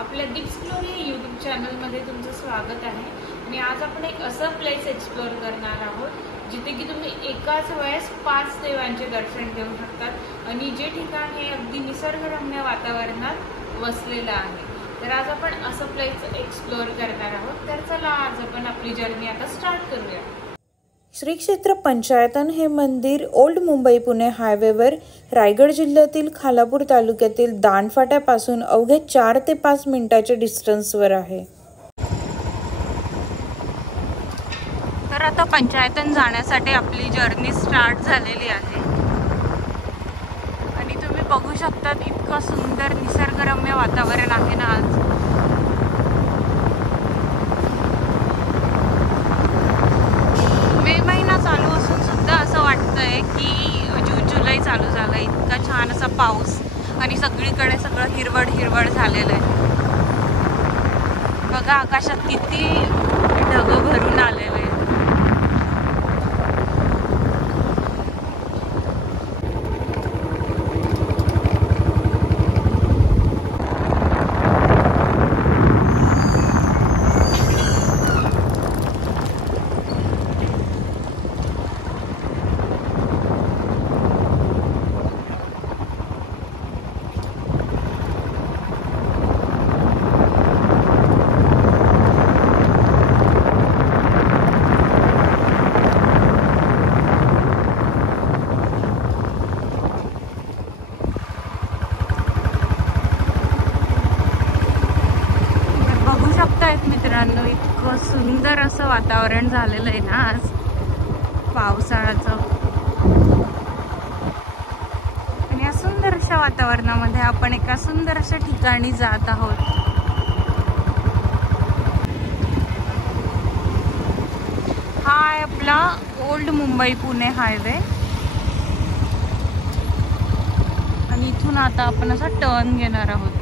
आपल्या डिस्कलोरी यूट्यूब चॅनलमध्ये तुमचं स्वागत आहे। आणि आज आपण एक असं प्लेस एक्सप्लोर करणार आहोत जिथे की तुम्ही एकाच वेळेस 5 देवांचे दर्शन घेऊ शकतात आणि जे ठिकाण हे अगदी निसर्गरम्य वातावरणात वसलेलं आहे। तर आज आपण असं प्लेस एक्सप्लोर करणार आहोत। तर चला आज आपण आपली जर्नी आता स्टार्ट करूया। श्री क्षेत्र पंचायतन हे मंदिर ओल्ड मुंबई पुणे हायवेवर रायगड जिल्ह्यातील खालापूर तालुक्यातील दांडफाट्यापासून अवघ्या 4 ते 5 मिनिटाच्या डिस्टन्सवर आहे। तर आता पंचायतन जाण्यासाठी आपली जर्नी स्टार्ट झालेली आहे आणि तुम्ही बघू शकता इतकं सुंदर निसर्गरम्य वातावरण आहे ना आज। चालू असून सुद्धा असं वाटतंय की जून जुलै चालू झाला। इतका छान असा पाऊस आणि सगळीकडे सगळं हिरवळ हिरवळ झालेलं आहे। बघा आकाशात किती ढग भरून आलेले आहेत। मित्रांनो इतकं सुंदर असं वातावरण झालेलं आहे ना आज पावसाळ्याचं। आणि या सुंदर अशा वातावरणामध्ये आपण एका सुंदर अशा ठिकाणी जात आहोत। हा आहे आपला ओल्ड मुंबई पुणे हायवे आणि इथून आता आपण असा टर्न घेणार आहोत।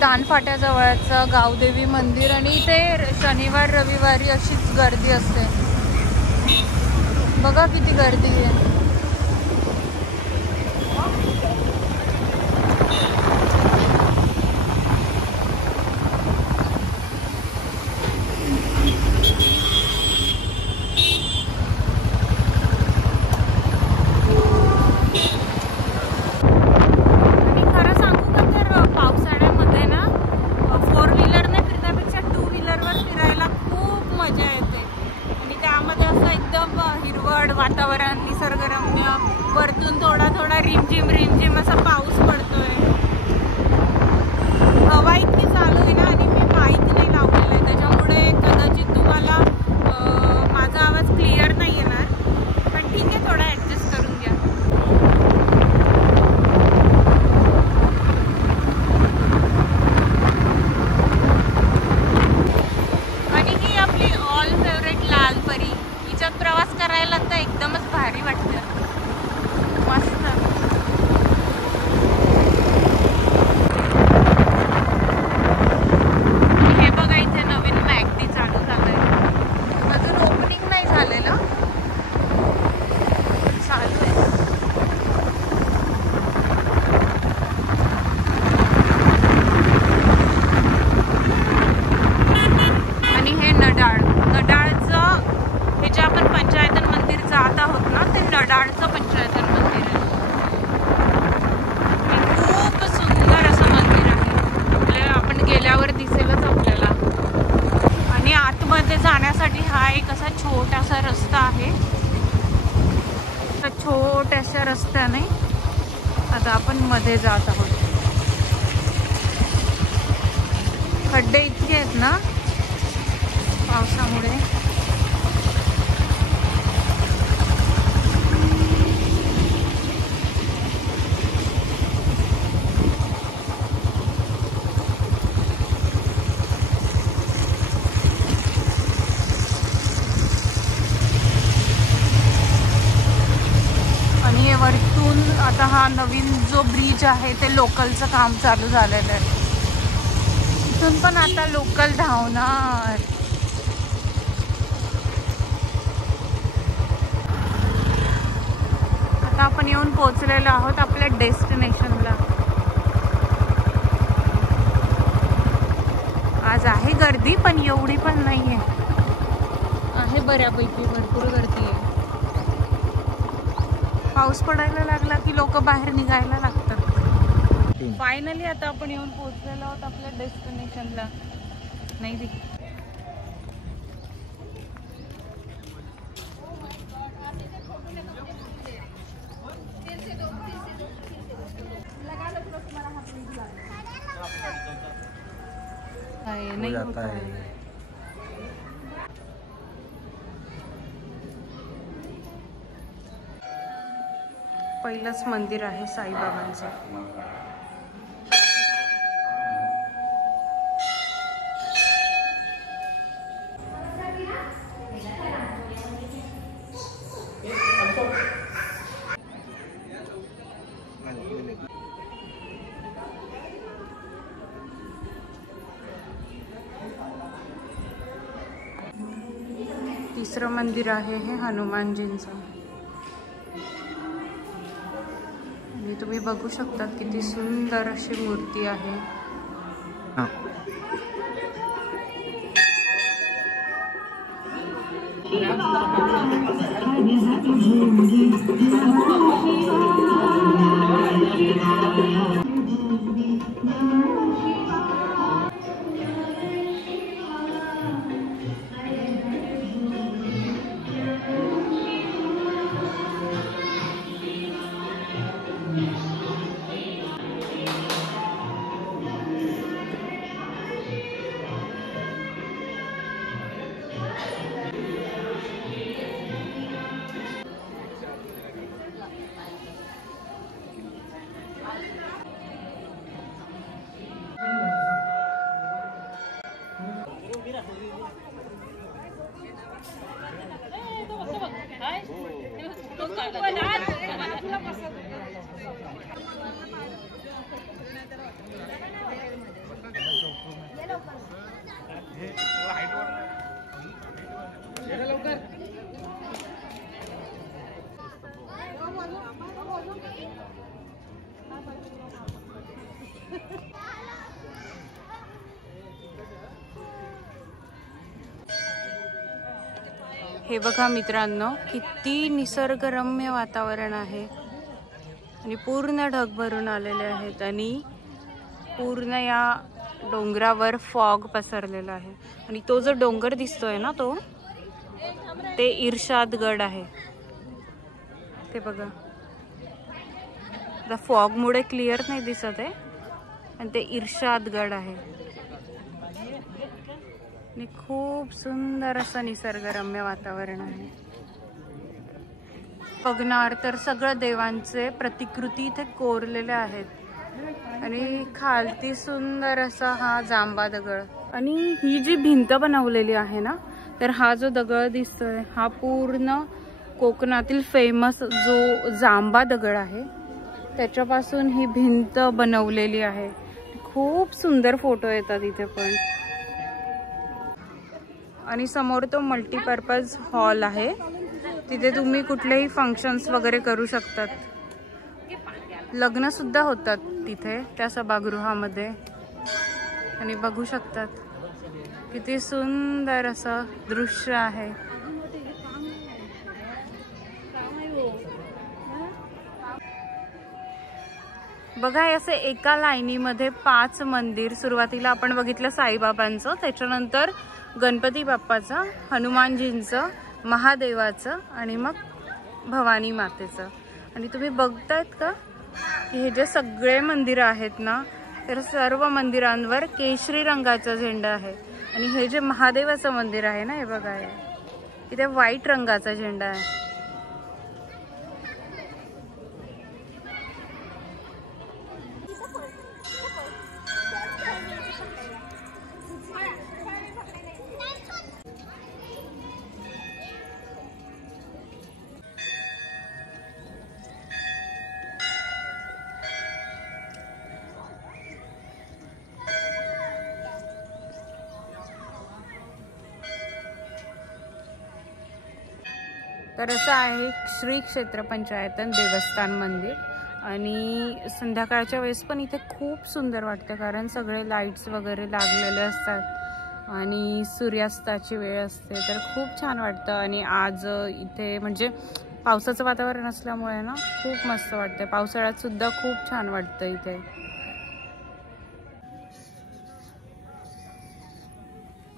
दांडफाट्याजवळचं गावदेवी मंदिर आणि इथे शनिवार रविवारी अशीच गर्दी असते। बघा किती गर्दी आहे। वातावरण निसर्गरम्य, वरतून थोडा थोडा रिमझिम रिमझिम असा पाऊस पडतोय। हवा इतकी चालू आहे ना आणि मी माईक नाही लावलेलं आहे त्याच्यामुळे कदाचित तुम्हाला माझा आवाज क्लिअर नाही येणार, पण ठीक आहे थोडा ॲडजस्ट करून घ्या। आणि ही आपली ऑल फेवरेट लाल परी, हिच्यात प्रवास करायला तर एकदमच भारी वाटतं, मस्त। हे बघा इथे नवीन मॅगडी चालू झालंय, अजून ओपनिंग नाही झालेलं, चालू आहे। आणि हे नडाळचं हे जे आपण पंचायतन मंदिर जात आहोत ना ते नडाळ अशा रस्त्याने आता आपण मध्ये जात आहोत. खड्डे इतके आहेत ना पावसामुळे. आणि वरतून आता हा नवीन जो ब्रिज आहे ते लोकलचं काम चालू झालेलं आहे. इथून पण आता लोकल धावणार. आता आपण येऊन पोहोचलेलो आहोत आपल्या डेस्टिनेशनला. आज आहे गर्दी पण एवढी पण नाही आहे बऱ्यापैकी. भरपूर गर्दी आहे. पाऊस पडायला लागला की लोक बाहेर निघायला लागतात. फायनली आता आपण येऊन पोहोचलेलो आहोत आपल्या डेस्टिनेशनला. नाही दी नहीं होता है. पहिलंच मंदिर आहे साईबाबांचं. तिसरं मंदिर आहे हे हनुमानजींचं. आणि तुम्ही बघू शकता किती सुंदर अशी मूर्ती आहे. हे बघा मित्रांनो, किती निसर्गरम्य वातावरण आहे आणि पूर्ण ढग भरून आलेले आहेत आणि पूर्ण या डोंगरावर फॉग पसरलेला आहे. आणि तो जो डोंगर दिसतोय ना ते इर्शादगड आहे. ते बघा, आता फॉगमुळे क्लिअर नाही दिसत आहे आणि ते इर्शादगड आहे. आणि खूप सुंदर असं निसर्गरम्य वातावरण आहे. बघणार तर सगळं देवांचे प्रतिकृती इथे कोरलेले आहेत आणि खालती सुंदर असा हा जांबा दगड. आणि ही जी भिंत बनवलेली आहे ना, तर हा जो दगड दिसतोय हा पूर्ण कोकणातील फेमस जो जांबा दगड आहे त्याच्यापासून ही भिंत बनवलेली आहे. खूप सुंदर फोटो येतात इथे पण. आणि समोर तो मल्टीपर्पज हॉल आहे, तिथे तुम्ही कुठलेही फंक्शन्स वगैरे करू शकतात. लग्न सुद्धा होतात तिथे त्या सभागृहामध्ये. आणि बघू शकतात किती सुंदर असं दृश्य आहे. बघा, असे एका लाईनीमध्ये 5 मंदिर. सुरुवातीला आपण बघितलं साईबाबांचं, त्याच्यानंतर गणपती बाप्पाचं, हनुमानजींचं, महादेवाचं आणि मग भवानी मातेचं. आणि तुम्ही बघतायत का की हे जे सगळे मंदिर आहेत ना, तर सर्व मंदिरांवर केशरी रंगाचा झेंडा आहे. आणि हे जे महादेवाचं मंदिर आहे ना, हे बघा, इथे व्हाईट रंगाचा झेंडा आहे. तर असं आहे श्री क्षेत्र पंचायतन देवस्थान मंदिर. आणि संध्याकाळच्या वेळेस पण इथे खूप सुंदर वाटतं, कारण सगळे लाईट्स वगैरे लागलेले असतात आणि सूर्यास्ताची वेळ असते, तर खूप छान वाटतं. आणि आज इथे म्हणजे पावसाचं वातावरण असल्यामुळे ना खूप मस्त वाटतं. पावसाळ्यात सुद्धा खूप छान वाटतं इथे.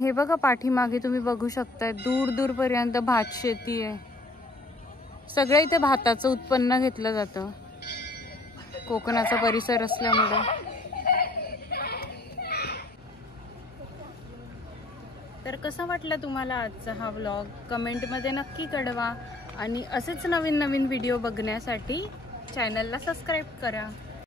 हे बघा पाठीमागे तुम्ही बघू शकताय, दूर दूरपर्यंत भात शेती आहे. सगळं इथे भाताचं उत्पन्न घेतलं जातं, कोकणाचा परिसर असल्यामुळे. तर कसा वाटला तुम्हाला आजचा हा व्लॉग? कमेंटमध्ये नक्की कळवा. आणि असेच नवीन नवीन व्हिडिओ बघण्यासाठी चॅनलला सबस्क्राईब करा.